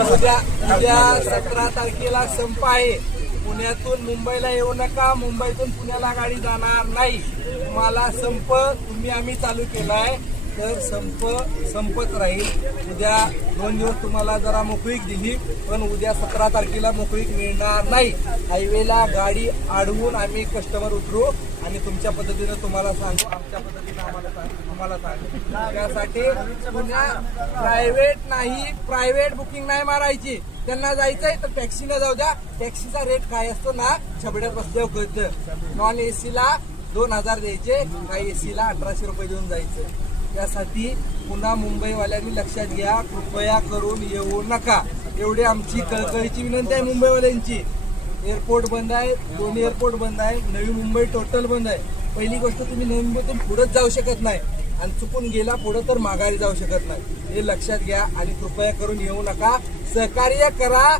उद्या उद्या सतरा तारखेला संप आहे. पुण्यातून मुंबईला येऊ नका. मुंबईतून पुण्याला गाडी जाणार नाही. तुम्हाला संप तुम्ही आम्ही चालू केलाय. तर संप संपत राहील. उद्या दोन दिवस तुम्हाला जरा मोकळीक दिली पण उद्या सतरा तारखेला मोकळीक मिळणार नाही. हायवेला गाडी अडवून आम्ही कस्टमर उतरू आणि तुमच्या पद्धतीनं तुम्हाला सांगू आमच्या पद्धतीनं आम्हाला सांगू आम्हाला सांगू. त्यासाठी पुन्हा प्रायव्हेट नाही प्रायव्हेट बुकिंग नाही मारायची. त्यांना जायचंय तर टॅक्सीनं जाऊ द्या. टॅक्सीचा रेट काय असतो ना छबड्यात बसल्यावर कळतं. नॉन एसीला दोन हजार द्यायचे काही एसीला अठराशे रुपये देऊन जायचं. त्यासाठी पुन्हा मुंबईवाल्यांनी लक्षात घ्या कृपया करून येऊ नका. एवढी आमची कळकळीची विनंती आहे मुंबईवाल्यांची. एअरपोर्ट बंद आहे दोन्ही एअरपोर्ट बंद आहे नवी मुंबई टोटल बंद आहे. पहिली गोष्ट तुम्ही नवी मुंबईतून पुढेच जाऊ शकत नाही. आणि चुकून गेला पुढं तर माघारी जाऊ शकत नाही. हे लक्षात घ्या आणि कृपया करून येऊ नका. सहकार्य करा.